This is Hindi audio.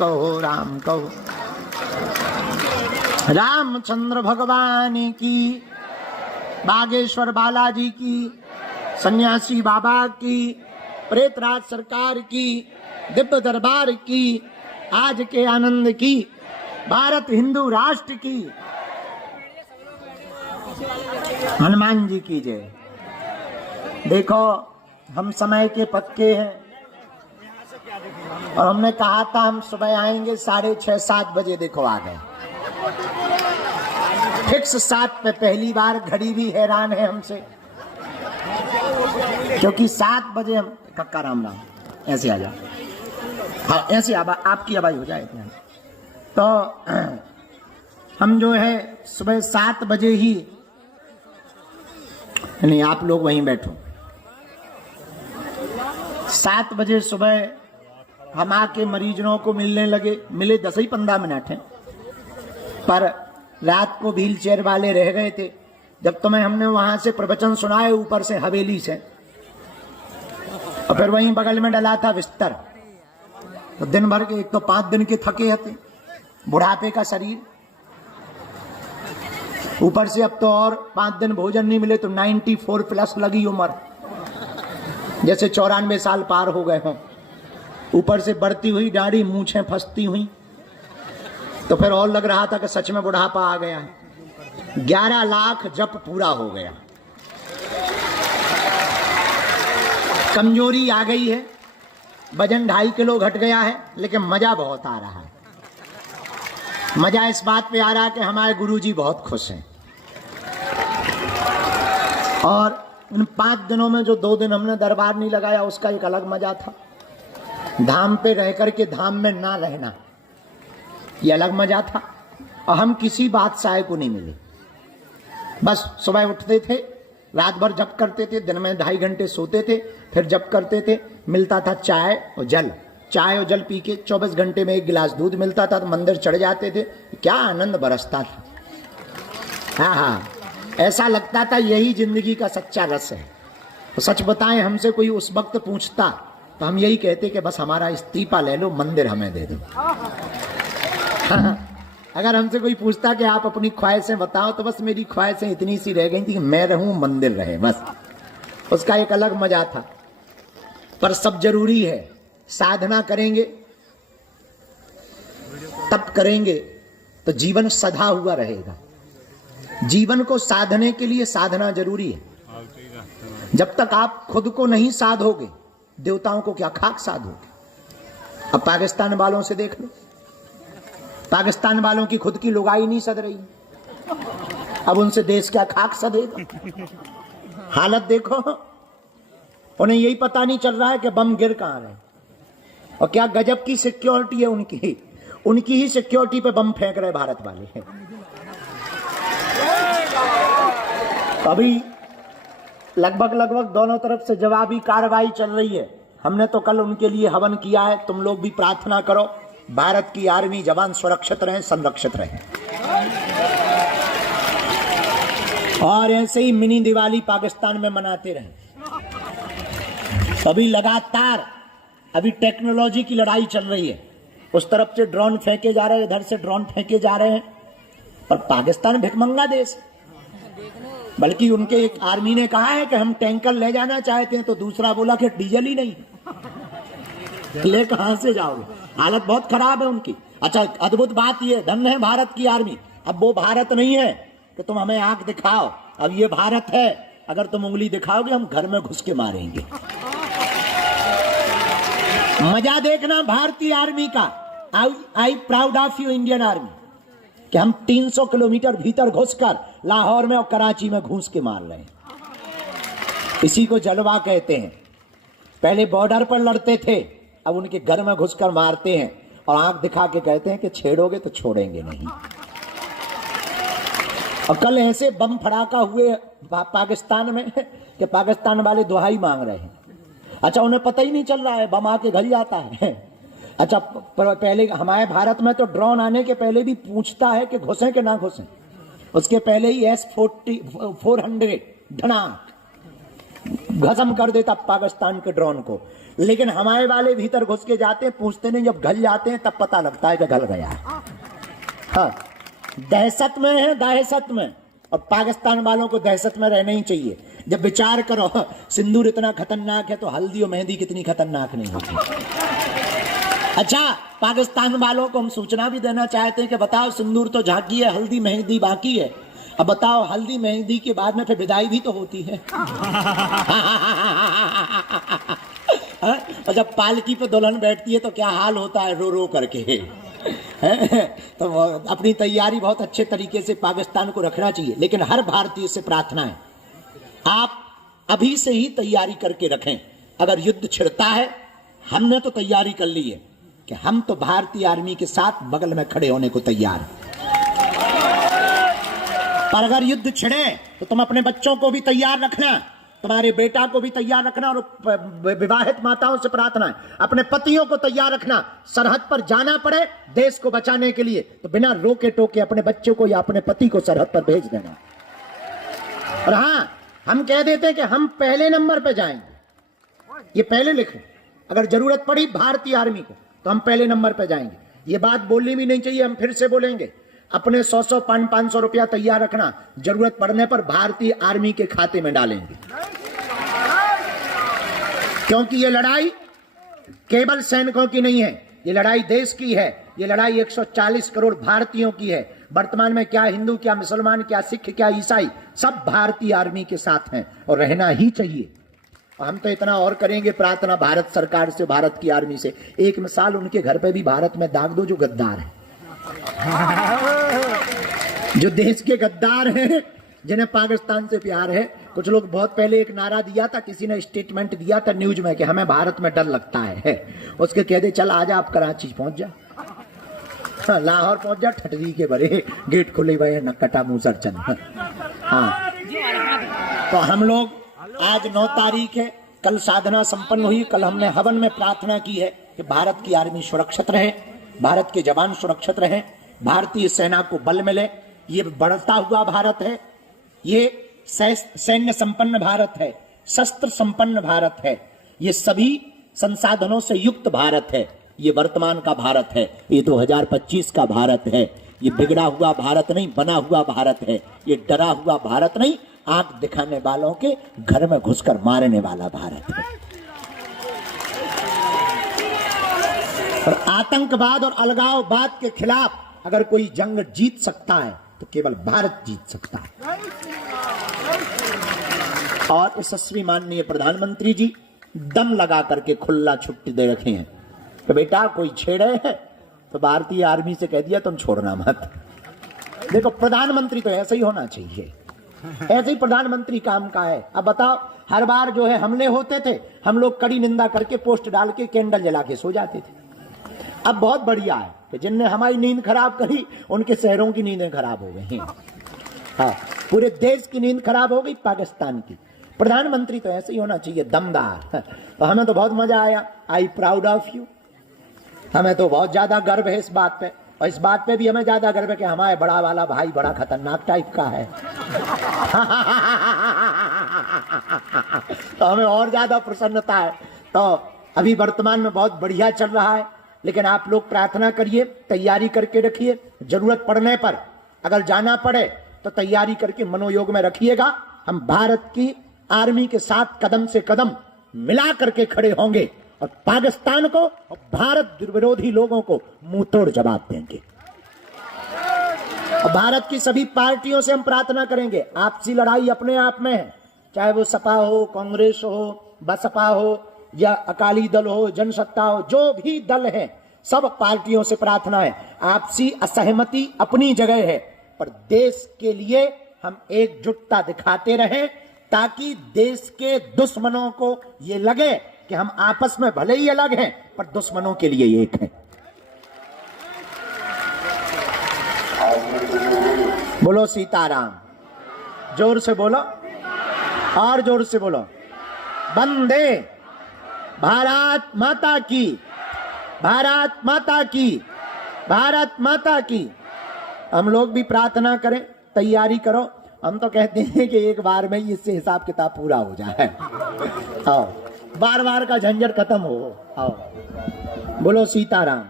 कहो राम कहो। रामचंद्र भगवान की, बागेश्वर बालाजी की, सन्यासी बाबा की, प्रेतराज सरकार की, दिव्य दरबार की, आज के आनंद की, भारत हिंदू राष्ट्र की, हनुमान जी की जय। देखो हम समय के पक्के हैं और हमने कहा था हम सुबह आएंगे 6:30-7 बजे, देखो आ गए फिक्स 7 पे। पहली बार घड़ी भी हैरान है हमसे, क्योंकि 7 बजे हम कक्का राम राम ऐसे आ जाओ, हाँ ऐसे आपकी आवाज हो जाए इतना। तो हम जो है सुबह 7 बजे ही, नहीं आप लोग वहीं बैठो, 7 बजे सुबह हम आके मरीजों को मिलने लगे। मिले 10 ही 15 मिनट हैं, पर रात को व्हील चेयर वाले रह गए थे। जब तुम्हें हमने वहां से प्रवचन सुनाए ऊपर से हवेली से, और फिर वहीं बगल में डला था बिस्तर, तो दिन भर के एक तो 5 दिन के थके थे, बुढ़ापे का शरीर, ऊपर से अब तो और 5 दिन भोजन नहीं मिले तो 94 प्लस लगी उम्र, जैसे 94 साल पार हो गए हों। ऊपर से बढ़ती हुई दाढ़ी, मूछें फंसती हुई, तो फिर और लग रहा था कि सच में बुढ़ापा आ गया है। 11 लाख जप पूरा हो गया, कमजोरी आ गई है, वजन 2.5 किलो घट गया है, लेकिन मजा बहुत आ रहा है। मजा इस बात पे आ रहा है कि हमारे गुरुजी बहुत खुश हैं। और इन 5 दिनों में जो 2 दिन हमने दरबार नहीं लगाया, उसका एक अलग मजा था। धाम पे रह करके धाम में ना रहना, ये अलग मजा था। और हम किसी बादशाह को नहीं मिले, बस सुबह उठते थे, रात भर जप करते थे, दिन में 2.5 घंटे सोते थे, फिर जप करते थे। मिलता था चाय और जल, चाय और जल पी के 24 घंटे में 1 गिलास दूध मिलता था, तो मंदिर चढ़ जाते थे। क्या आनंद बरसता था, हाँ हाँ, ऐसा लगता था यही जिंदगी का सच्चा रस है। तो सच बताएं, हमसे कोई उस वक्त पूछता तो हम यही कहते कि बस हमारा इस्तीफा ले लो, मंदिर हमें दे दो। अगर हमसे कोई पूछता कि आप अपनी ख्वाहिशें बताओ, तो बस मेरी ख्वाहिशें इतनी सी रह गई थी कि मैं रहूं, मंदिर रहे, बस। उसका एक अलग मजा था। पर सब जरूरी है, साधना करेंगे, तप करेंगे तो जीवन सधा हुआ रहेगा। जीवन को साधने के लिए साधना जरूरी है। जब तक आप खुद को नहीं साधोगे, देवताओं को क्या खाक साधोगे। अब पाकिस्तान वालों से देख लो, पाकिस्तान वालों की खुद की लुगाई नहीं सध रही, अब उनसे देश क्या खाक सधेगा। हालत देखो, उन्हें यही पता नहीं चल रहा है कि बम गिर कहां रहे, और क्या गजब की सिक्योरिटी है उनकी, उनकी ही सिक्योरिटी पे बम फेंक रहे भारत वाले हैं। अभी लगभग दोनों तरफ से जवाबी कार्रवाई चल रही है। हमने तो कल उनके लिए हवन किया है, तुम लोग भी प्रार्थना करो, भारत की आर्मी जवान सुरक्षित रहें, संरक्षित रहें। और ऐसे ही मिनी दिवाली पाकिस्तान में मनाते रहें। अभी लगातार अभी टेक्नोलॉजी की लड़ाई चल रही है, उस तरफ से ड्रोन फेंके जा रहे हैं, इधर से ड्रोन फेंके जा रहे हैं। पर पाकिस्तान भिखमंगा देश, बल्कि उनके एक आर्मी ने कहा है कि हम टैंकर ले जाना चाहते हैं, तो दूसरा बोला कि डीजल ही नहीं, ले कहां से जाओगे। हालत बहुत खराब है उनकी। अच्छा, अद्भुत बात यह, धन्य है भारत की आर्मी। अब वो भारत नहीं है कि तुम हमें आंख दिखाओ, अब ये भारत है, अगर तुम उंगली दिखाओगे हम घर में घुस के मारेंगे। मजा देखना भारतीय आर्मी का। I proud of you Indian army, कि हम 300 किलोमीटर भीतर घुसकर लाहौर में और कराची में घुस के मार रहे हैं। इसी को जलवा कहते हैं। पहले बॉर्डर पर लड़ते थे, अब उनके घर में घुसकर मारते हैं और आंख दिखा के कहते हैं कि छेड़ोगे तो छोड़ेंगे नहीं। और कल ऐसे बम फड़ाका हुए पाकिस्तान में कि पाकिस्तान वाले दुहाई मांग रहे हैं। अच्छा, उन्हें पता ही नहीं चल रहा है, बम आके घल जाता है। अच्छा, पहले हमारे भारत में तो ड्रोन आने के पहले भी पूछता है कि घुसें कि ना घुसें। उसके पहले ही S-400 धड़ाक खत्म कर देता पाकिस्तान के ड्रोन को। लेकिन हमारे वाले भीतर घुस के जाते हैं, पूछते नहीं, जब घल जाते हैं तब पता लगता है कि घल गया है। हाँ, दहशत में है, दहशत में। और पाकिस्तान वालों को दहशत में रहना ही चाहिए। जब विचार करो सिंदूर इतना खतरनाक है तो हल्दी और मेहंदी कितनी खतरनाक नहीं होती। अच्छा, पाकिस्तान वालों को हम सूचना भी देना चाहते हैं कि बताओ, सिंदूर तो झांकी है, हल्दी मेहंदी बाकी है। अब बताओ, हल्दी मेहंदी के बाद में फिर विदाई भी तो होती है। और जब पालकी पे दुल्हन बैठती है तो क्या हाल होता है, रो रो करके। तो अपनी तैयारी बहुत अच्छे तरीके से पाकिस्तान को रखना चाहिए। लेकिन हर भारतीय से प्रार्थना है, आप अभी से ही तैयारी करके रखें। अगर युद्ध छिड़ता है, हमने तो तैयारी कर ली है कि हम तो भारतीय आर्मी के साथ बगल में खड़े होने को तैयार हैं। पर अगर युद्ध छिड़े तो तुम अपने बच्चों को भी तैयार रखना, तुम्हारे बेटा को भी तैयार रखना। और विवाहित माताओं से प्रार्थना है, अपने पतियों को तैयार रखना। सरहद पर जाना पड़े देश को बचाने के लिए तो बिना रोके टोके अपने बच्चों को या अपने पति को सरहद पर भेज देना। और हाँ, हम कह देते हैं कि हम पहले नंबर पे जाएंगे, ये पहले लिखो। अगर जरूरत पड़ी भारतीय आर्मी को तो हम पहले नंबर पे जाएंगे। ये बात बोलनी भी नहीं चाहिए, हम फिर से बोलेंगे। अपने 100-100 500 रुपया तैयार रखना, जरूरत पड़ने पर भारतीय आर्मी के खाते में डालेंगे। क्योंकि ये लड़ाई केवल सैनिकों की नहीं है, ये लड़ाई देश की है। ये लड़ाई 140 करोड़ भारतीयों की है। वर्तमान में क्या हिंदू, क्या मुसलमान, क्या सिख, क्या ईसाई, सब भारतीय आर्मी के साथ हैं और रहना ही चाहिए। हम तो इतना और करेंगे प्रार्थना भारत सरकार से, भारत की आर्मी से। एक मिसाल, उनके घर पे भी भारत में दाग दो जो गद्दार है, जो देश के गद्दार हैं, जिन्हें पाकिस्तान से प्यार है। कुछ लोग बहुत पहले एक नारा दिया था, किसी ने स्टेटमेंट दिया था न्यूज में कि हमें भारत में डर लगता है। उसके कह दे चल आजा, आप कराची पहुंच जा, लाहौर पहुंच जा, ठटरी के बड़े गेट खुले हुए, नक्कटा मूसर चल। हाँ, तो हम लोग आज 9 तारीख है, कल साधना संपन्न हुई। कल हमने हवन में प्रार्थना की है कि भारत की आर्मी सुरक्षित रहे, भारत के जवान सुरक्षित रहे, भारतीय सेना को बल मिले। ये बढ़ता हुआ भारत है, ये सैन्य संपन्न भारत है, शस्त्र संपन्न भारत है, ये सभी संसाधनों से युक्त भारत है। ये वर्तमान का भारत है, ये 2025 का भारत है। ये बिगड़ा हुआ भारत नहीं, बना हुआ भारत है। ये डरा हुआ भारत नहीं, आंख दिखाने वालों के घर में घुसकर मारने वाला भारत है। और आतंकवाद और अलगाववाद के खिलाफ अगर कोई जंग जीत सकता है तो केवल भारत जीत सकता है। और यशस्वी माननीय प्रधानमंत्री जी दम लगा करके खुला छुट्टी दे रखे हैं कि बेटा कोई छेड़े है तो भारतीय आर्मी से कह दिया तुम छोड़ना मत। देखो, प्रधानमंत्री तो ऐसा ही होना चाहिए, ऐसे ही प्रधानमंत्री काम का है। अब बताओ, हर बार जो है हमले होते थे, हम लोग कड़ी निंदा करके पोस्ट डाल के कैंडल जला के सो जाते थे। अब बहुत बढ़िया है कि जिनने हमारी नींद खराब करी उनके शहरों की नींदें खराब हो गई। हाँ, पूरे देश की नींद खराब हो गई पाकिस्तान की। प्रधानमंत्री तो ऐसे ही होना चाहिए, दमदार। तो हमें तो बहुत मजा आया, आई प्राउड ऑफ यू। हमें तो बहुत ज्यादा गर्व है इस बात पे, और इस बात पे भी हमें ज्यादा गर्व है कि हमारे बड़ा वाला भाई बड़ा खतरनाक टाइप का है। तो हमें और ज्यादा प्रसन्नता है। तो अभी वर्तमान में बहुत बढ़िया चल रहा है, लेकिन आप लोग प्रार्थना करिए, तैयारी करके रखिए। जरूरत पड़ने पर अगर जाना पड़े तो तैयारी करके मनोयोग में रखिएगा। हम भारत की आर्मी के साथ कदम से कदम मिला करके खड़े होंगे और पाकिस्तान को और भारत विरोधी लोगों को मुंह तोड़ जवाब देंगे। और भारत की सभी पार्टियों से हम प्रार्थना करेंगे, आपसी लड़ाई अपने आप में है, चाहे वो सपा हो, कांग्रेस हो, बसपा हो या अकाली दल हो, जनसत्ता हो, जो भी दल है, सब पार्टियों से प्रार्थना है। आपसी असहमति अपनी जगह है, पर देश के लिए हम एकजुटता दिखाते रहें ताकि देश के दुश्मनों को ये लगे कि हम आपस में भले ही अलग हैं पर दुश्मनों के लिए एक हैं। बोलो सीताराम, जोर से बोलो और जोर से बोलो, वंदे भारत माता की, भारत माता की, भारत माता की। हम लोग भी प्रार्थना करें, तैयारी करो। हम तो कहते हैं कि एक बार में ही इससे हिसाब किताब पूरा हो जाए। आओ, बार बार का झंझट खत्म हो। आओ, बोलो सीताराम।